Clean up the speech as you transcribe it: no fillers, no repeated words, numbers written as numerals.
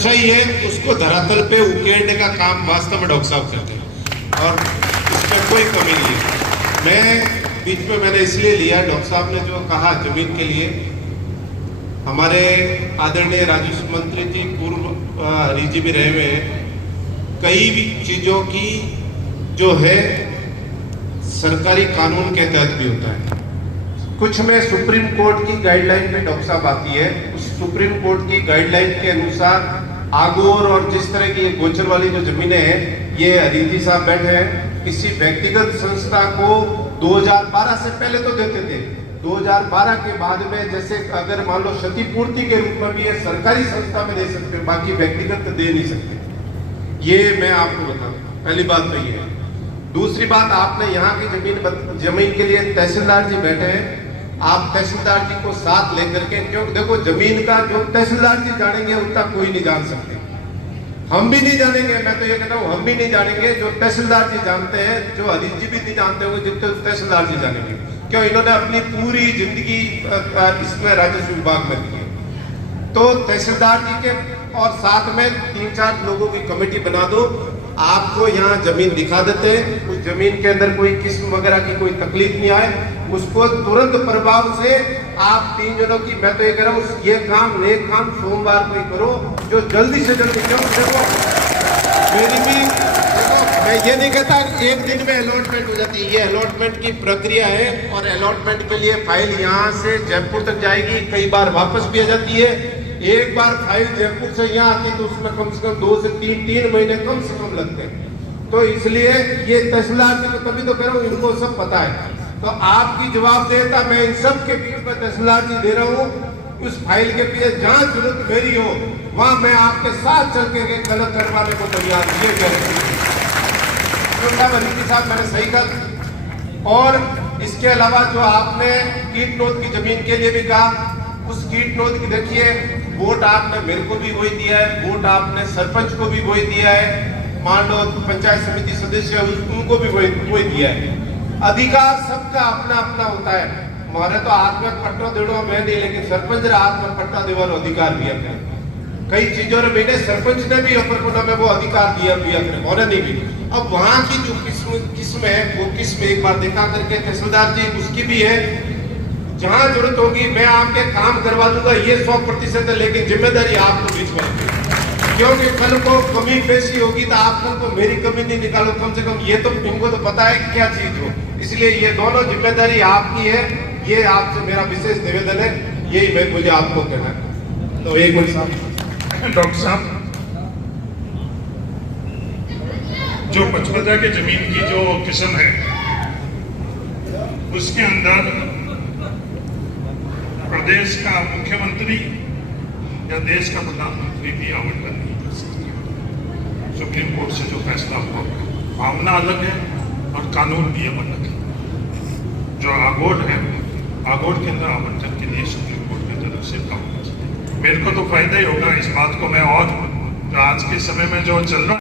सही है, उसको धरातल पे उकेरने का काम वास्तव में डॉक्टर साहब करते हैं और इसमें कोई कमी नहीं है। मैं बीच में मैंने इसलिए लिया, डॉक्टर साहब ने जो कहा जमीन के लिए, हमारे आदरणीय राजस्व मंत्री जी पूर्व रीजी भी रहे हुए हैं, कई भी चीजों की जो है सरकारी कानून के तहत भी होता है। कुछ में सुप्रीम कोर्ट की गाइडलाइन में डॉक्टर साहब आती है, उस सुप्रीम कोर्ट की गाइडलाइन के अनुसार आगोर और जिस तरह की गोचर वाली जो जमीनें हैं, ये अदिति साहब बैठे हैं, किसी व्यक्तिगत संस्था को 2012 से पहले तो देते थे, 2012 के बाद में जैसे अगर मान लो क्षतिपूर्ति के रूप में भी ये सरकारी संस्था में दे सकते, बाकी व्यक्तिगत दे नहीं सकते। ये मैं आपको बताऊं, पहली बात तो ये है। दूसरी बात, आपने यहाँ की जमीन के लिए तहसीलदार जी बैठे हैं, आप तहसीलदार जी को साथ लेकर के, क्योंकि देखो जमीन का जो तहसीलदार जी जानेंगे उतना कोई नहीं जान सकते, हम भी नहीं जानेंगे। मैं तो ये कहता हूँ हम भी नहीं जानेंगे, जो तहसीलदार जी जानते हैं, जो अदित जी भी नहीं जानते होंगे जितने तहसीलदार जी जानेंगे, क्यों इन्होंने अपनी पूरी जिंदगी इसमें राजस्व विभाग में दी है। तो तहसीलदार जी के और साथ में 3-4 लोगों की कमेटी बना दो, आपको यहाँ जमीन दिखा देते हैं, उस जमीन के अंदर कोई किस्म वगैरह की कोई तकलीफ नहीं आए, उसको तुरंत प्रभाव से आप 3 जनों की, मैं तो ये कह रहा हूँ ये काम नेक काम सोमवार को ही करो, जो जल्दी से जल्दी। क्यों देखो मेरी भी देखो, मैं ये नहीं कहता एक दिन में अलॉटमेंट हो जाती है, ये अलॉटमेंट की प्रक्रिया है और अलॉटमेंट के लिए फाइल यहाँ से जयपुर तक जाएगी, कई बार वापस भी आ जाती है। एक बार फाइल जयपुर से यहाँ आती तो उसमें कम से कम 2 से 3 महीने कम से कम लगते हैं। तो इसलिए ये तहसीलदार जी को तभी तो कह रहा हूँ, इनको सब पता है। तो आपकी जवाबदेहिता मैं इन सब के बीच में तहसीलदार जी दे रहा हूँ, उस फाइल के पीछे जहाँ जरूरत मेरी हो वहां मैं आपके साथ चल के गलत करवाने को तैयार, ये कह रहे हैं साहब, मैंने सही कहा। और इसके अलावा जो आपने कीटनोद की जमीन के लिए भी कहा, उस कीटनोद की देखिए वोट आपने मेरे को भी वही दिया है, वोट आपने सरपंच को भी वही दिया है, मान लो पंचायत समिति सदस्य उनको भी वही दिया है। अधिकार सबका अपना अपना होता है, मारे तो हाथ में पट्टा देड़ो मैं नहीं, लेकिन सरपंच रे हाथ में पट्टा देवानो अधिकार दिया है। कई चीजों ने मैंने सरपंच ने भी अपर में वो अधिकार दिया मोने नहीं भी। अब वहां की जो किस्म है वो किस्म एक बार देखा करके तहसीलदार जी उसकी भी है, जहां जरूरत होगी मैं आपके काम करवा दूंगा, ये 100% है, लेकिन जिम्मेदारी आपको बीच में, क्योंकि कल को कमी पेशी होगी तो आप कल को मेरी कमी नहीं निकालो, कम से कम ये तो इनको तो पता है क्या चीज हो। इसलिए ये दोनों जिम्मेदारी आपकी है, ये आपसे मेरा विशेष निवेदन है, यही मैं मुझे आपको कहना है। तो एक मिनट साहब, डॉक्टर साहब, जो पचपदरा के जमीन की जो किस्म है उसके अंदर प्रदेश का मुख्यमंत्री या देश का प्रधानमंत्री भी आवंटन नहीं कर सकते। सुप्रीम कोर्ट से जो फैसला हुआ, भावना अलग है और कानून नियम अलग है। जो आगोड है, आगोड के अंदर आवंटन के लिए सुप्रीम कोर्ट की तरफ से काम, मेरे को तो फायदा ही होगा इस बात को मैं, और आज के समय में जो चल रहा